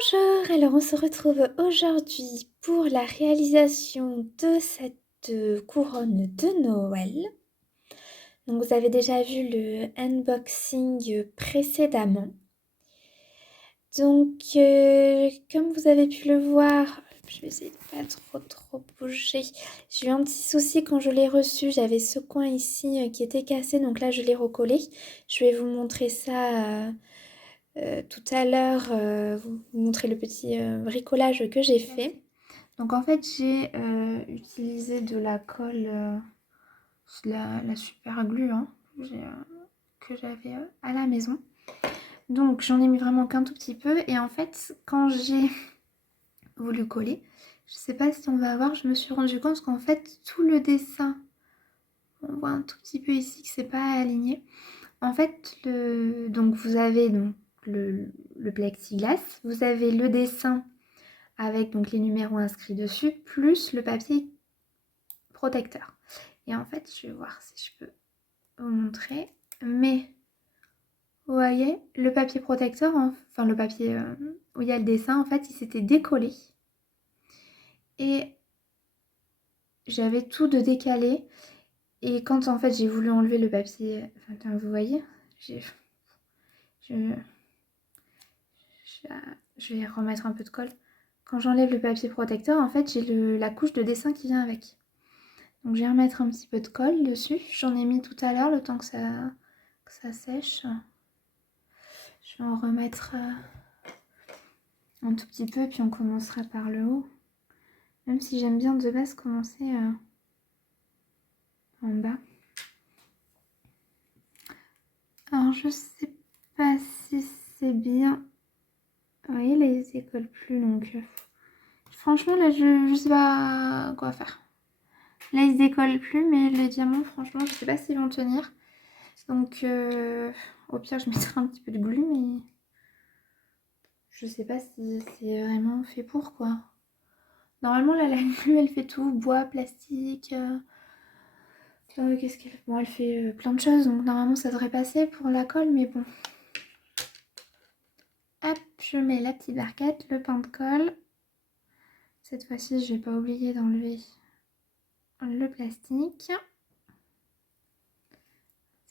Bonjour, alors on se retrouve aujourd'hui pour la réalisation de cette couronne de Noël. Donc vous avez déjà vu le unboxing précédemment. Donc comme vous avez pu le voir, je vais essayer de pas trop bouger. J'ai eu un petit souci quand je l'ai reçu, j'avais ce coin ici qui était cassé, donc là je l'ai recollé. Je vais vous montrer ça tout à l'heure, vous montrer le petit bricolage que j'ai fait. Donc en fait j'ai utilisé de la colle, la super glue hein, que j'avais à la maison. Donc j'en ai mis vraiment qu'un tout petit peu et en fait quand j'ai voulu coller, je sais pas si on va voir, je me suis rendu compte qu'en fait tout le dessin, on voit un tout petit peu ici que c'est pas aligné. En fait donc vous avez donc le plexiglas, vous avez le dessin avec donc les numéros inscrits dessus, plus le papier protecteur. Et en fait, je vais voir si je peux vous montrer. Mais, vous voyez, le papier protecteur, enfin le papier où il y a le dessin, en fait, il s'était décollé. Et j'avais tout de décalé. Et quand en fait j'ai voulu enlever le papier, enfin vous voyez, je vais remettre un peu de colle. Quand j'enlève le papier protecteur, en fait, j'ai la couche de dessin qui vient avec. Donc je vais remettre un petit peu de colle dessus. J'en ai mis tout à l'heure, le temps que ça sèche. Je vais en remettre un tout petit peu, puis on commencera par le haut. Même si j'aime bien de base commencer en bas. Alors je sais pas si c'est bien. Vous voyez, là ils décollent plus, donc franchement là je sais pas quoi faire. Là ils se décollent plus, mais les diamants franchement je sais pas s'ils vont tenir. Donc au pire je mettrai un petit peu de glue, mais je sais pas si c'est vraiment fait pour quoi. Normalement là la glue elle fait tout, bois, plastique, qu'est-ce qu'elle fait? Bon elle fait plein de choses, donc normalement ça devrait passer pour la colle, mais bon. Hop, je mets la petite barquette, le pain de colle. Cette fois-ci je vais pas oublier d'enlever le plastique.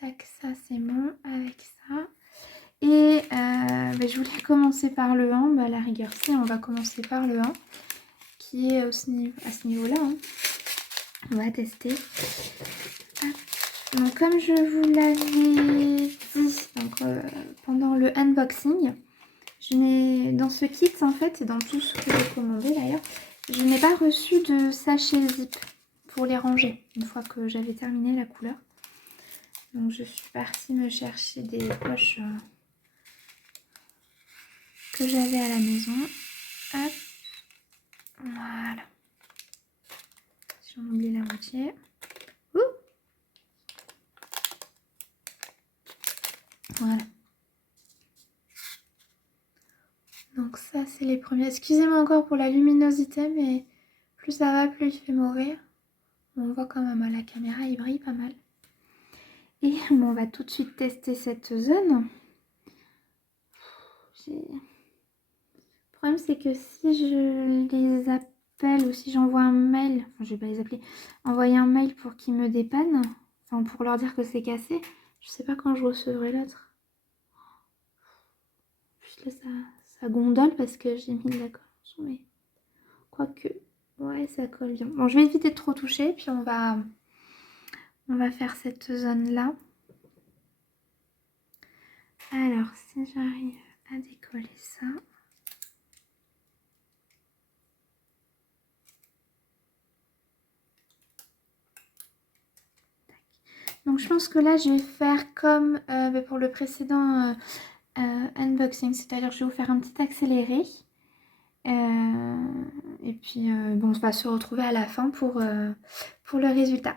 Tac, ça c'est bon avec ça. Et je voulais commencer par le 1, à la rigueur si on va commencer par le 1 qui est à ce niveau-là. Hein. On va tester. Donc comme je vous l'avais dit donc, pendant le unboxing, je n'ai dans ce kit en fait, et dans tout ce que j'ai commandé d'ailleurs, je n'ai pas reçu de sachet zip pour les ranger une fois que j'avais terminé la couleur. Donc je suis partie me chercher des poches que j'avais à la maison. Hop, voilà. J'en oublie la moitié. Ouh, voilà. Donc ça c'est les premiers. Excusez-moi encore pour la luminosité, mais plus ça va, plus il fait mauvais. On voit quand même à la caméra, il brille pas mal. Et bon, on va tout de suite tester cette zone. Le problème c'est que si je les appelle ou si j'envoie un mail, enfin je vais pas les appeler, envoyer un mail pour qu'ils me dépannent, enfin pour leur dire que c'est cassé, je sais pas quand je recevrai l'autre. Juste là ça gondole parce que j'ai mis de la colle en dessous, mais quoique, ouais ça colle bien. Bon, je vais éviter de trop toucher, puis on va faire cette zone là. Alors si j'arrive à décoller ça. Donc je pense que là je vais faire comme pour le précédent unboxing, c'est-à-dire je vais vous faire un petit accéléré. Et puis bon, on va se retrouver à la fin pour le résultat.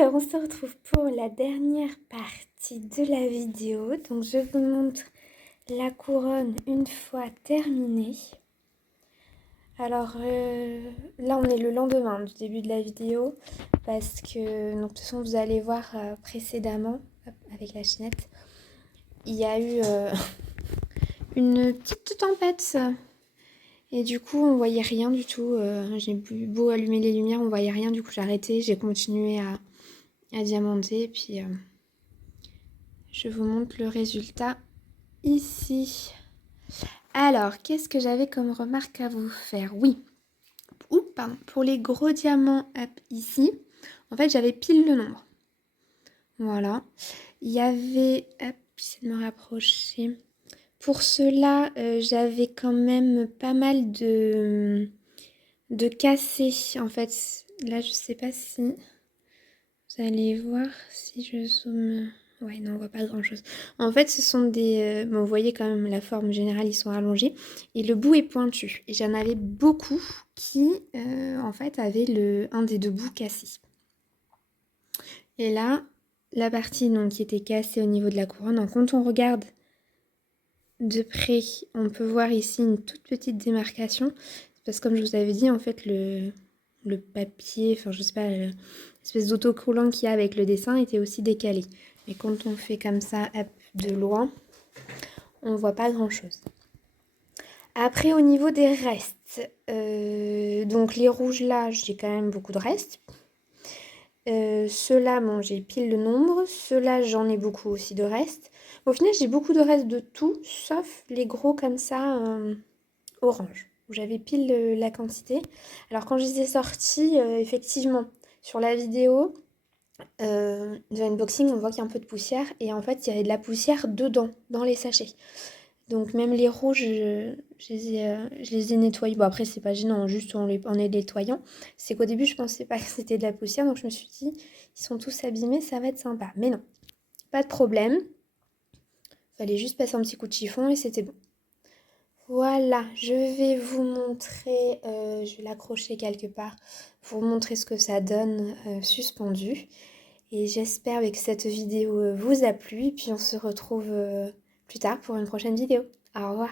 Alors, on se retrouve pour la dernière partie de la vidéo. Donc, je vous montre la couronne une fois terminée. Alors, là, on est le lendemain du début de la vidéo parce que, donc, de toute façon, vous allez voir précédemment, avec la chaînette, il y a eu une petite tempête. Et du coup, on voyait rien du tout. J'ai beau allumer les lumières, on voyait rien. Du coup, j'ai arrêté. J'ai continué à diamanter. Et puis, je vous montre le résultat ici. Alors, qu'est-ce que j'avais comme remarque à vous faire? Oui. Pardon. Pour les gros diamants ici, en fait, j'avais pile le nombre. Voilà. Il y avait... Hop, j'essaie de me rapprocher. Pour cela, j'avais quand même pas mal de cassés. En fait, là, je sais pas si vous allez voir si je zoome. Ouais, non, on voit pas grand-chose. En fait, ce sont des... bon, vous voyez quand même la forme générale, ils sont allongés. Et le bout est pointu. Et j'en avais beaucoup qui, en fait, avaient un des deux bouts cassés. Et là, la partie donc, qui était cassée au niveau de la couronne, donc, quand on regarde de près, on peut voir ici une toute petite démarcation. Parce que comme je vous avais dit, en fait, le papier, enfin je sais pas, l'espèce d'autocollant qu'il y a avec le dessin était aussi décalé. Mais quand on fait comme ça, de loin, on voit pas grand chose. Après, au niveau des restes, donc les rouges là, j'ai quand même beaucoup de restes. Ceux-là, bon, j'ai pile le nombre. Ceux-là, j'en ai beaucoup aussi de restes. Au final, j'ai beaucoup de restes de tout, sauf les gros comme ça, orange, où j'avais pile la quantité. Alors quand je les ai sortis, effectivement, sur la vidéo de unboxing, on voit qu'il y a un peu de poussière. Et en fait, il y avait de la poussière dedans, dans les sachets. Donc même les rouges, je les ai nettoyés. Bon après, c'est pas gênant, juste en les nettoyant. C'est qu'au début, je pensais pas que c'était de la poussière. Donc je me suis dit, ils sont tous abîmés, ça va être sympa. Mais non, pas de problème. Fallait juste passer un petit coup de chiffon et c'était bon. Voilà, je vais vous montrer, je vais l'accrocher quelque part pour vous montrer ce que ça donne suspendu. Et j'espère que cette vidéo vous a plu. Et puis on se retrouve plus tard pour une prochaine vidéo. Au revoir.